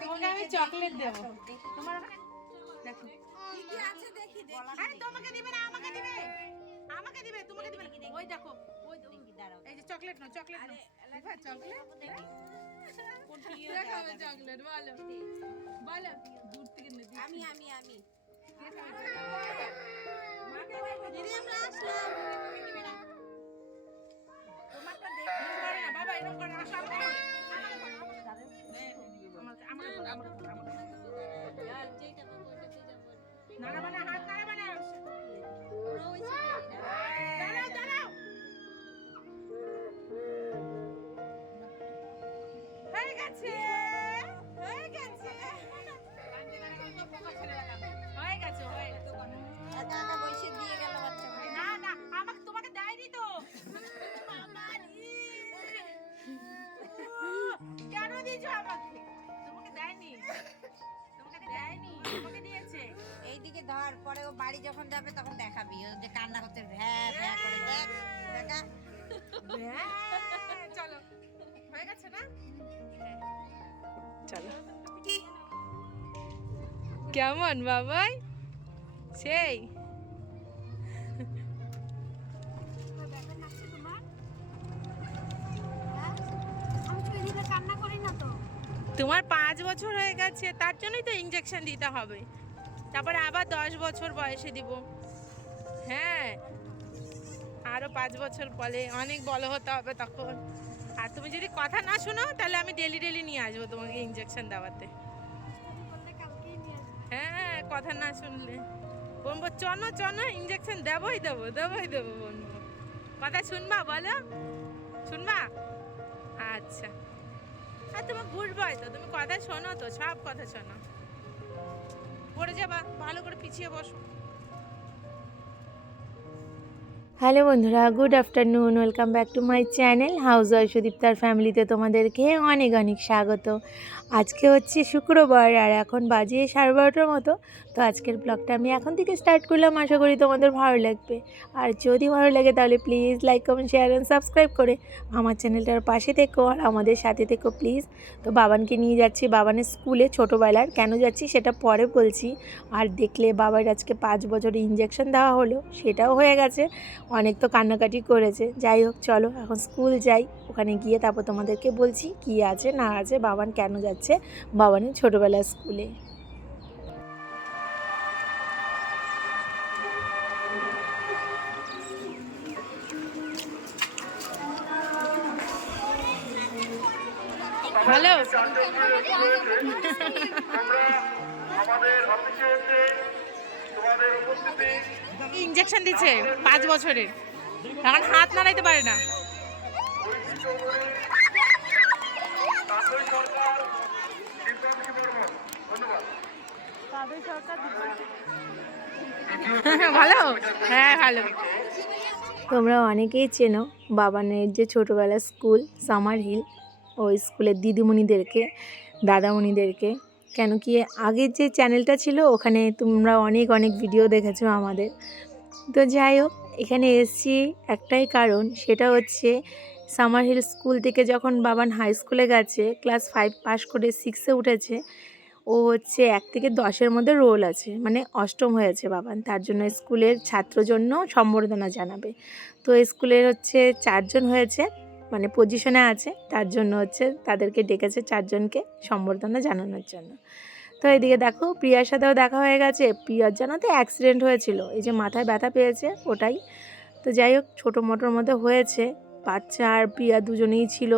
তোমাকে আমি চকলেট দেবো। তোমার দেখো কি আছে দেখি। আরে তোমাকে দিবে না, আমাকে দিবে, আমাকে দিবে, তোমাকে দিবে না। ওই দেখো, ওই দাঁড়াও, এই যে চকলেট নাও, চকলেট নাও। দেখো চকলেট দেখি, দেখাবে চকলেট। বলো বলো, দূর থেকে দিদি। আমি দিদি আমরা আসলাম। দিবে না, তোমারটা দেখো না বাবা, এরকম করে আসো। নাড়াবানা, হাত নাড়াবানা, দাঁড়াও দাঁড়াও। হয়ে গেছে, হয়ে গেছে, হয়ে গেছে, হয়ে গেছে। দাদা বসে দিয়ে গেল বাচ্চা। না না, আমাকে তোমাকে দেয়নি তো। কেন দিয়েছো আমাকে? তোমাকে দেয়নি, তোমাকে দেয়নি, তোমাকে দিয়েছে। এইদিকে ধর, পরে ও বাড়ি যখন যাবে তখন দেখাবি ও যে কান্না করতে ভ্যা ভ্যা করে। দেখ দেখা, চলো হয়ে গেছে না? চলো। কেমন বাবাই? সেই তোমার 5 বছর হয়ে গেছে, তার জন্যই তো ইনজেকশন দিতে হবে। তারপরে আবার 10 বছর বয়সে দিব। হ্যাঁ, আরো 5 বছর পরে অনেক বড় হতে হবে তখন। আর তুমি যদি কথা না শোনো তাহলে আমি ডেলি ডেলি নিয়ে আসবো তোমাকে ইনজেকশন দেওয়াতে। হ্যাঁ, কথা না শুনলে বলবো চনো চনো, ইনজেকশন দেবই দেবো, দেবই দেবো বলবো। কথা শুনবা? বলো শুনবা? আচ্ছা। আর তোমার গুড বয় তো, তুমি কথা শোনো তো, সব কথা শোনো। পড়ে যাবা, ভালো করে পিছিয়ে বসো। হ্যালো বন্ধুরা, good afternoon, welcome back to my channel housewife সুদীপ্তার ফ্যামিলিতে তোমাদেরকে অনেক অনেক স্বাগত। আজকে হচ্ছে শুক্রবার আর এখন বাজে 12:30 মতো। তো আজকের ব্লগটা আমি এখন থেকে স্টার্ট করলাম, আশা করি তোমাদের ভালো লাগবে। আর যদি ভালো লাগে তাহলে please like comment share and subscribe করে আমার চ্যানেলটার পাশে থেকো আর আমাদের সাথে থেকো প্লিজ। তো বাবানকে নিয়ে যাচ্ছি বাবানের স্কুলে, ছোটোবেলার। কেন যাচ্ছি সেটা পরে বলছি। আর দেখলে বাবার আজকে 5 বছরে ইনজেকশন দেওয়া হলো, সেটাও হয়ে গেছে। অনেক তো কান্নাকাটি করেছে। যাই হোক, চলো এখন স্কুল যাই, ওখানে গিয়ে তারপর তোমাদেরকে বলছি কি আছে না আছে, বাবান কেন যাচ্ছে বাবানের ছোটোবেলার স্কুলে। হ্যালো, ইনজেকশন দিচ্ছে 5 বছরের, এখন হাত নাড়াইতে পারে না। ভালো, হ্যাঁ ভালো। তোমরা অনেকেই চেনো বাবানের যে ছোটোবেলার স্কুল সামার হিল, ওই স্কুলের দিদিমণিদেরকে, দাদামণিদেরকে। কেন কি আগের যে চ্যানেলটা ছিল ওখানে তোমরা অনেক অনেক ভিডিও দেখেছো আমাদের। তো যাই হোক, এখানে এসেছি একটাই কারণ, সেটা হচ্ছে সামার হিল স্কুল থেকে যখন বাবান হাই স্কুলে গেছে, ক্লাস 5 পাস করে 6-এ উঠেছে, ও হচ্ছে 1 থেকে 10-এর মধ্যে রোল আছে, মানে অষ্টম হয়েছে বাবান। তার জন্য স্কুলের ছাত্র জন্য সম্বর্ধনা জানাবে। তো স্কুলের হচ্ছে 4 জন হয়েছে, মানে পজিশনে আছে, তার জন্য হচ্ছে তাদেরকে ডেকেছে 4 জনকে সম্বর্ধনা জানানোর জন্য। তো এদিকে দেখো প্রিয়ার সাথেও দেখা হয়ে গেছে। প্রিয়ার জানো তো অ্যাক্সিডেন্ট হয়েছিল, এই যে মাথায় ব্যথা পেয়েছে ওটাই। তো যাই হোক, ছোটো মোটোর মধ্যে হয়েছে। বাচ্চা আর প্রিয়া দুজনেই ছিল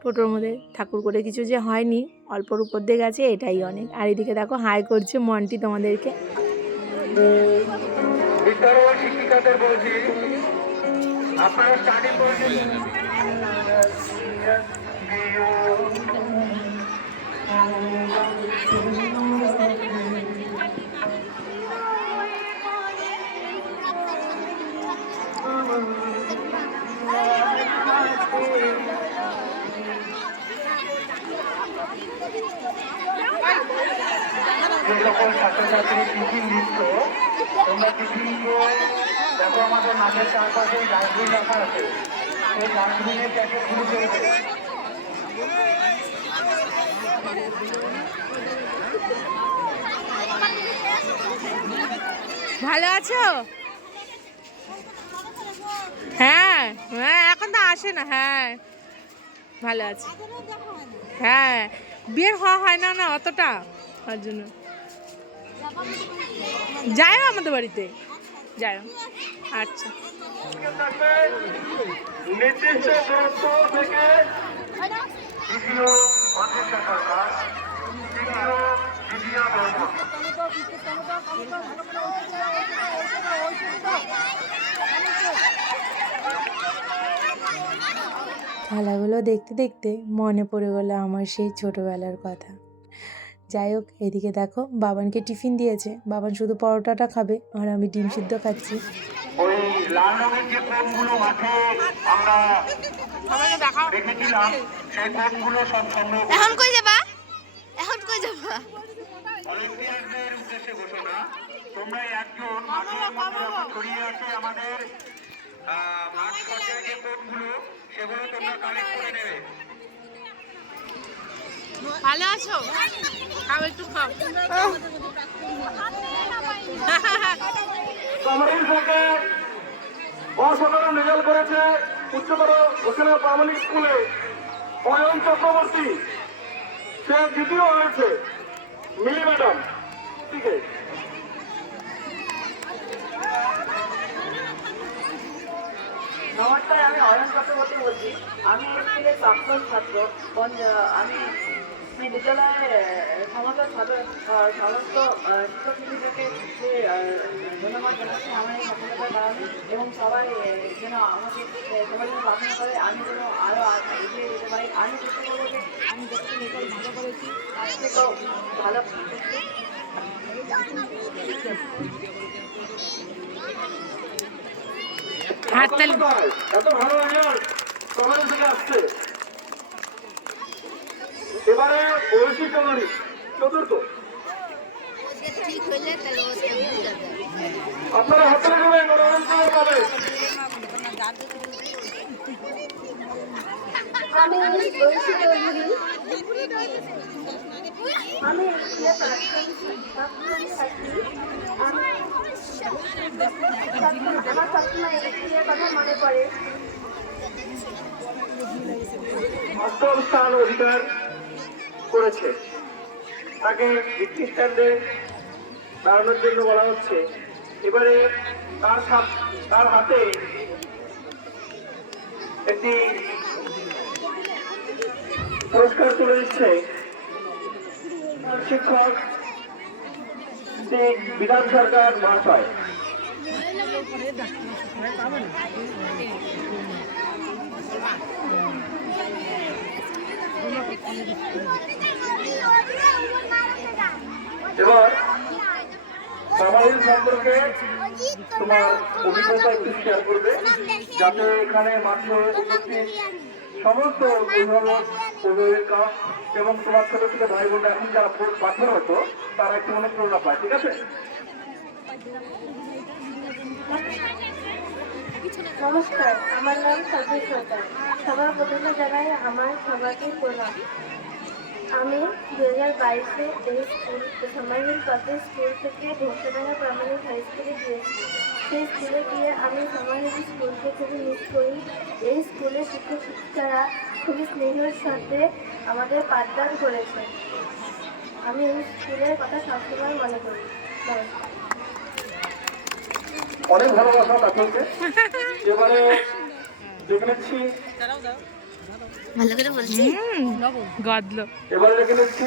টোটোর মধ্যে, ঠাকুর করে কিছু যে হয়নি, অল্পর উপর দিয়ে গেছে, এটাই অনেক। আর এদিকে দেখো হাই করছে মন্টি তোমাদেরকে। শিক্ষিকাদের বলছি, আপনারা স্টাডি করছেন। যখন ছাত্রছাত্রী টিফিন দিচ্ছ, তোমরা টিফিনকে দেখো আমাদের মাঠের চারপাশে ডাস্টবিন রাখা আছে, সেই ডাস্টবিনের প্যাকেট খুলে ফেলবে। ভালো আছো? হ্যাঁ হ্যাঁ, এখন তো আসে না। হ্যাঁ ভালো আছে। হ্যাঁ বিয়ের হওয়া হয় না না অতটা, তার জন্য যাইও আমাদের বাড়িতে, যাইও। আচ্ছা নির্দিষ্ট দূরত্ব থেকে দ্বিতীয় অধ্যক্ষ সরকার, তৃতীয় দ্বিতীয় বর্মন। খেলাগুলো দেখতে দেখতে মনে পড়ে গেল আমার সেই ছোটোবেলার কথা। যাই হোক, এদিকে দেখো বাবানকে টিফিন দিয়েছে, বাবান শুধু পরোটাটা খাবে আর আমি ডিম সিদ্ধ খাচ্ছি। ওই লাল রঙের যে কোণগুলো মাঠে আমরা রেখেছিলাম, সেই কোণগুলো সব সংগ্রহ করে এখন কই যাবা? এখন কই যাবা? অলিম্পিয়ানদের উদ্দেশ্যে ঘোষণা, তোমরা একজন মাঠের মধ্যে যখন ছড়িয়ে আছে আমাদের মাঠ পর্যায়ে যে কোণগুলো, সেগুলো তোমরা কালেক্ট করে নেবে। ভালো আছো? খাও একটু খাও। সামারিল থেকে অসাধারণ রেজাল্ট করেছে উচ্চতর ঘোষণা প্রাথমিক স্কুলে অয়ন চক্রবর্তী, সে দ্বিতীয় হয়েছে। মিলি ম্যাডাম, ঠিক আছে। নমস্কার, আমি অয়ন চক্রবর্তী বলছি। আমি এই স্কুলের প্রাক্তন ছাত্র। আমি এই বিদ্যালয়ের সমস্ত সমস্ত শিক্ষক শিক্ষিকাকে ধন্যবাদ জানাচ্ছি আমার এই সফলতার কারণে, এবং সবাই যেন আমাকে সবাই যেন প্রার্থনা করে আমি যেন আরও এগিয়ে যেতে পারি। আমি চেষ্টা করবো যে আমি যতটুকু রেজাল্ট ভালো করেছি তার থেকেও ভালো করতে। হাততালি। এত ভালো রেজাল্ট সামারিল থেকে আসছে। এবারে ঐশী চৌধুরী চতুর্থ। ঠিক হইলে তাহলে ওকে বুঝা যাবে। আপনারা হাতে নেবেন, অরেঞ্জ কালার পাবে। আমি ঐশী চৌধুরী। আমি স্কুলে প্রাক্তন ছাত্রী। আমার সবসময় এই স্কুলের কথা মনে পড়ে। অষ্টম স্থান অধিকার করেছে, তাকে ভিত্তি স্ট্যান্ডে দাঁড়ানোর জন্য বলা হচ্ছে। এবারে তার হাতে একটি পুরস্কার তুলে দিচ্ছে শিক্ষক শ্রী বিধান সরকার মহাশয়। এবার সামাজিক সম্পর্কে তোমার অভিজ্ঞতা একটু শেয়ার করবে, যাতে এখানে মাঠে উপস্থিত সমস্ত অভিভাবক অভিভাবিকা এবং তোমার ছোট ছোট ভাই বোন এখন যারা পাথর হতো তারা একটু অনুপ্রেরণা পায়। ঠিক আছে? নমস্কার, আমার নাম সাজিদ সরকার। সবার প্রথমে জানাই আমার সবাইকে প্রণাম। আমি 2022-এ এই স্কুল সামারিল পাবলিক স্কুল থেকে ঘোষণাডাঙ্গা প্রাইমারি হাই স্কুলে গিয়েছি। সেই স্কুলে গিয়ে আমি সামারিল স্কুলকে খুবই মিস করি। এই স্কুলের শিক্ষক শিক্ষিকারা খুবই স্নেহের সাথে আমাদের পাঠদান করেছে। আমি এই স্কুলের কথা সবসময় মনে করি। নমস্কার। অনেক ভালোবাসা আপনাকে। এবারে দেখে নিচ্ছি, ভালো করে বলছি। গদলো। এবারে দেখে নিচ্ছি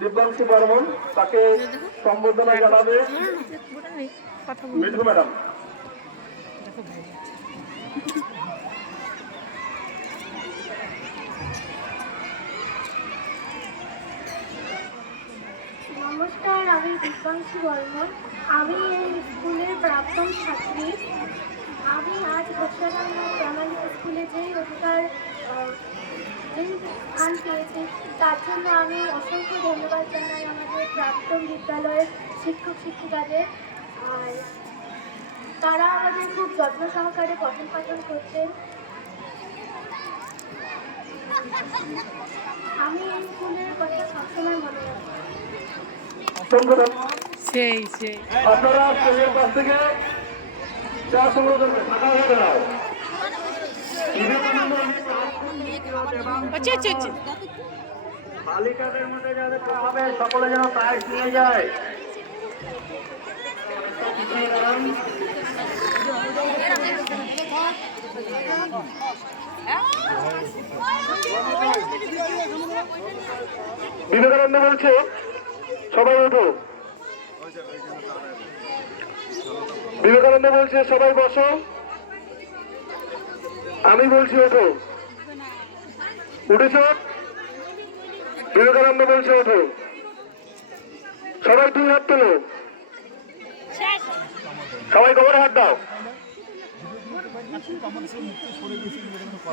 দিব্যাংশু বর্মন, তাকে সম্বর্ধনা জানাবে মিঠু ম্যাডাম। নমস্কার, আমি দিব্যাংশু বর্মন। আমি এই স্কুলের প্রাক্তন ছাত্রী। আমি আজ ঘোষণাডাঙ্গা প্রাইমারি স্কুলে যেই অধিকার স্থান পেয়েছি তার জন্য আমি অসংখ্য ধন্যবাদ জানাই আমাদের প্রাক্তন বিদ্যালয়ের শিক্ষক শিক্ষিকাদের। আর তারা আমাদের খুব যত্ন সহকারে পঠন পাঠন করতেন। আমি এই স্কুলের কথা সংগঠন সেই সেই আপনারা স্টেজের কাছ থেকে চা সংগ্রহ করবেন, ফাঁকা হয়ে দাঁড়াও। আচ্ছা আচ্ছা আচ্ছা বালিকাদের মধ্যে যাদের খাওয়া হবে সকলে যেন প্রাইজ নিয়ে যায়। বিবেকানন্দ বলছে সবাই ওঠো। বিবেকানন্দ বলছে সবাই বসো। আমি বলছি ওঠো। উঠেছ? বিবেকানন্দ বলছে ওঠো। সবাই দুই হাত তোলো। সবাই কোমরে হাত দাও।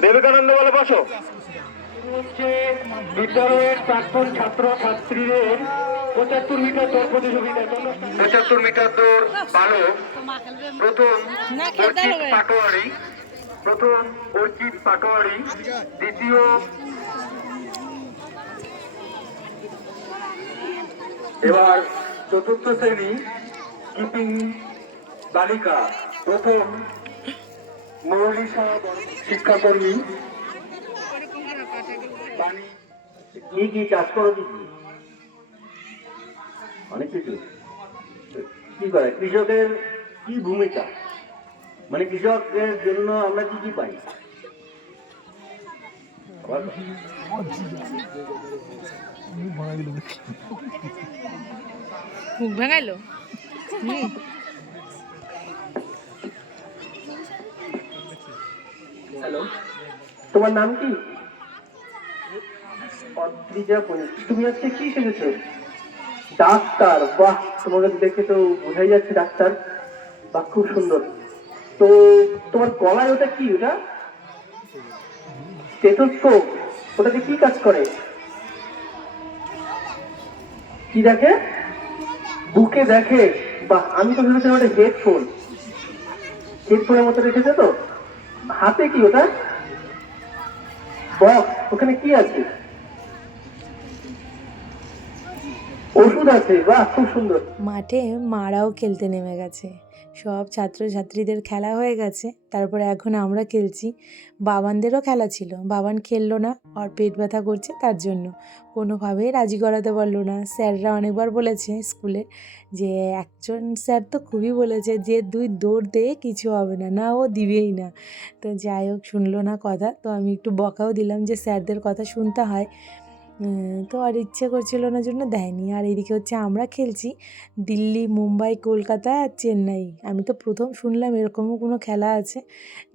বিবেকানন্দ বলে বসো। বিদ্যালয়ের প্রাক্তন ছাত্র ছাত্রীদের 75 মিটার দৌড় প্রতিযোগিতা। 75 মিটার দৌড় বালক প্রথম অর্চিত পাটোয়ারি, দ্বিতীয় এবার চতুর্থ শ্রেণী কিপিং বালিকা প্রথম মৌলিসা শিক্ষাকর্মী। কি কি কাজ করো দিদি? অনেক কিছু। কি করে কৃষকের কি ভূমিকা, মানে কৃষকের জন্য আমরা কি কি পাই? মুখ ভাঙাইলো। হ্যালো, তোমার নাম কি? অদ্রিজা বণিক। তুমি আজকে কি শিখেছো? ডাক্তার। বাহ, তোমাকে দেখে তো বোঝাই যাচ্ছে ডাক্তার। বাহ, খুব সুন্দর। তো তোমার গলায় ওটা কি? ওটা স্টেথোস্কোপ। ওটাতে কি কাজ করে? কি দেখে? বুকে দেখে। বাহ, আমি তো ভেবেছিলাম ওটা হেডফোন। হেডফোনের মতো রেখেছে তো। হাতে কি ওটা? বক্স। ওখানে কি আছে? ওষুধ আছে। বাহ, খুব সুন্দর। মাঠে মারাও খেলতে নেমে গেছে। সব ছাত্রছাত্রীদের খেলা হয়ে গেছে, তারপরে এখন আমরা খেলছি। বাবানদেরও খেলা ছিল, বাবান খেললো না, আর পেট ব্যথা করছে তার জন্য। কোনোভাবেই রাজি করাতে পারলো না। স্যাররা অনেকবার বলেছে স্কুলে যে একজন স্যার তো খুবই বলেছে যে তুই দৌড় দে, কিছু হবে না, না ও দিবেই না। তো যাই হোক, শুনলো না কথা। তো আমি একটু বকাও দিলাম যে স্যারদের কথা শুনতে হয়। তো আর ইচ্ছে করছিল না জন্য দেয়নি। আর এদিকে হচ্ছে আমরা খেলছি দিল্লি, মুম্বাই, কলকাতা আর চেন্নাই। আমি তো প্রথম শুনলাম এরকমও কোনো খেলা আছে।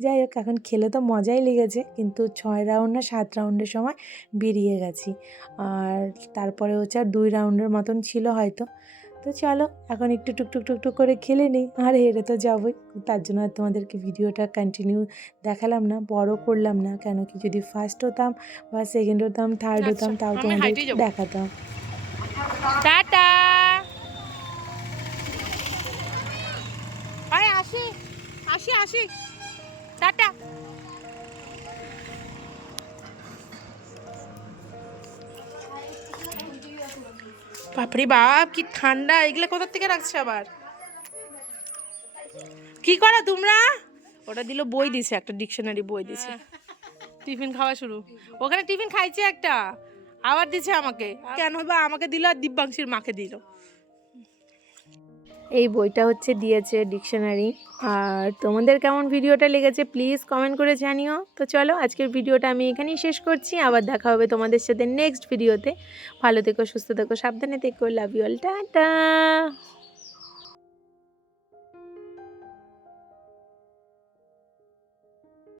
যাই হোক, এখন খেলে তো মজাই লেগেছে, কিন্তু 6 রাউন্ড না 7 রাউন্ডের সময় বেরিয়ে গেছি। আর তারপরে হচ্ছে আর 2 রাউন্ডের মতন ছিল হয়তো। তো চলো এখন একটু টুকটুক করে খেলে নিই, আর হেরে তো যাবোই। তার জন্য আর তোমাদেরকে ভিডিওটা কন্টিনিউ দেখালাম না, বড় করলাম না, কেন কি যদি ফার্স্ট হতাম বা সেকেন্ড হতাম, থার্ড হতাম, তাও তোমাদেরকে দেখাতাম। টাটা। আরে আসি আসি আসি, টাটা। বাপরে বাপ, কি ঠান্ডা! এগুলো কোথা থেকে রাখছে আবার? কি করো তোমরা? ওটা দিল বই দিছে, একটা ডিকশনারি বই দিছে। টিফিন খাওয়া শুরু। ওখানে টিফিন খাইছে একটা, আবার দিছে আমাকে। কেন বা আমাকে দিল আর দিব্যাংশীর মাকে দিল। এই বইটা হচ্ছে দিয়েছে ডিকশনারি। আর তোমাদের কেমন ভিডিওটা লেগেছে প্লিজ কমেন্ট করে জানিও। তো চলো, আজকের ভিডিওটা আমি এখানেই শেষ করছি। আবার দেখা হবে তোমাদের সাথে নেক্সট ভিডিওতে। ভালো থেকো, সুস্থ থেকো, সাবধানে থেকো। Love you all, tata.